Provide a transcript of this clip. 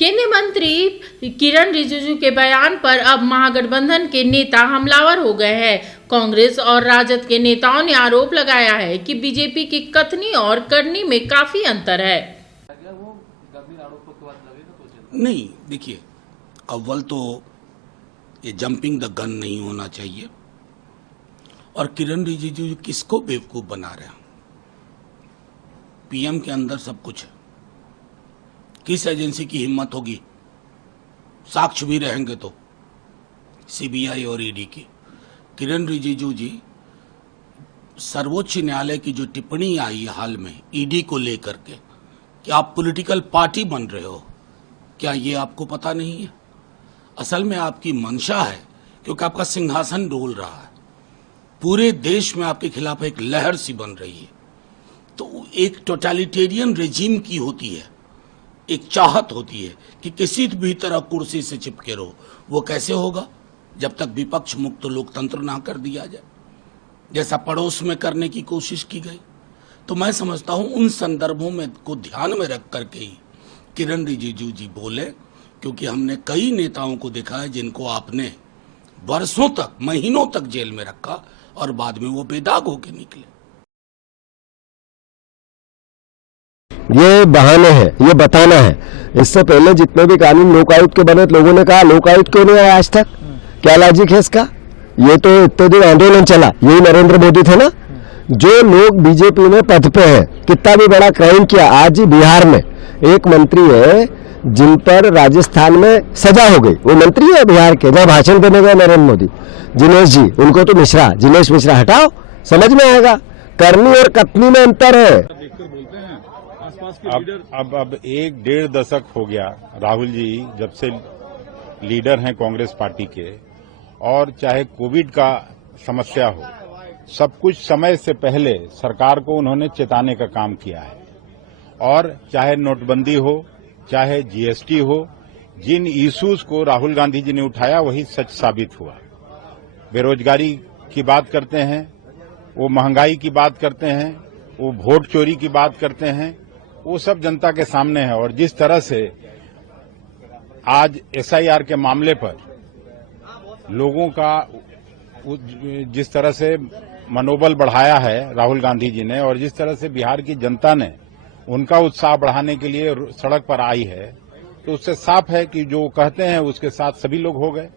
केंद्रीय मंत्री किरण रिजिजू के बयान पर अब महागठबंधन के नेता हमलावर हो गए हैं। कांग्रेस और राजद के नेताओं ने आरोप लगाया है कि बीजेपी की कथनी और करनी में काफी अंतर है। नहीं, देखिए, अव्वल तो ये जंपिंग द गन नहीं होना चाहिए। और किरण रिजिजू किसको बेवकूफ बना रहे हैं? पीएम के अंदर सब कुछ है। किस एजेंसी की हिम्मत होगी? साक्ष्य भी रहेंगे तो सीबीआई और ईडी की। किरण रिजिजू जी, सर्वोच्च न्यायालय की जो टिप्पणी आई हाल में ईडी को लेकर के कि आप पॉलिटिकल पार्टी बन रहे हो, क्या ये आपको पता नहीं है? असल में आपकी मंशा है, क्योंकि आपका सिंहासन डोल रहा है। पूरे देश में आपके खिलाफ एक लहर सी बन रही है। तो एक टोटलिटेरियन रेजिम की होती है, एक चाहत होती है कि किसी भी तरह कुर्सी से चिपके रहो। वो कैसे होगा जब तक विपक्ष मुक्त लोकतंत्र ना कर दिया जाए, जैसा पड़ोस में करने की कोशिश की गई। तो मैं समझता हूं उन संदर्भों में को ध्यान में रख करके ही किरण रिजिजू जी बोले, क्योंकि हमने कई नेताओं को देखा है जिनको आपने वर्षों तक, महीनों तक जेल में रखा और बाद में वो बेदाग होकर निकले। ये बहाने हैं, ये बताना है। इससे पहले जितने भी कानून लोकायुक्त के बने, लोगों ने कहा लोकायुक्त क्यों नहीं आया आज तक? क्या लॉजिक है इसका? ये तो इतने दिन आंदोलन चला, यही नरेंद्र मोदी थे ना। जो लोग बीजेपी में पद पे हैं, कितना भी बड़ा क्राइम किया, आज ही बिहार में एक मंत्री है जिन पर राजस्थान में सजा हो गई। वो मंत्री है बिहार के, जब भाषण देने गए नरेंद्र मोदी, जिनेश जी, उनको तो जिनेश मिश्रा हटाओ, समझ में आएगा। करनी और कथनी में अंतर है। अब 1-1.5 दशक हो गया राहुल जी जब से लीडर हैं कांग्रेस पार्टी के, और चाहे कोविड का समस्या हो, सब कुछ समय से पहले सरकार को उन्होंने चेताने का काम किया है। और चाहे नोटबंदी हो, चाहे जीएसटी हो, जिन इश्यूज को राहुल गांधी जी ने उठाया वही सच साबित हुआ। बेरोजगारी की बात करते हैं, वो महंगाई की बात करते हैं, वो वोट चोरी की बात करते हैं, वो सब जनता के सामने है। और जिस तरह से आज एसआईआर के मामले पर लोगों का जिस तरह से मनोबल बढ़ाया है राहुल गांधी जी ने, और जिस तरह से बिहार की जनता ने उनका उत्साह बढ़ाने के लिए सड़क पर आई है, तो उससे साफ है कि जो कहते हैं उसके साथ सभी लोग हो गए।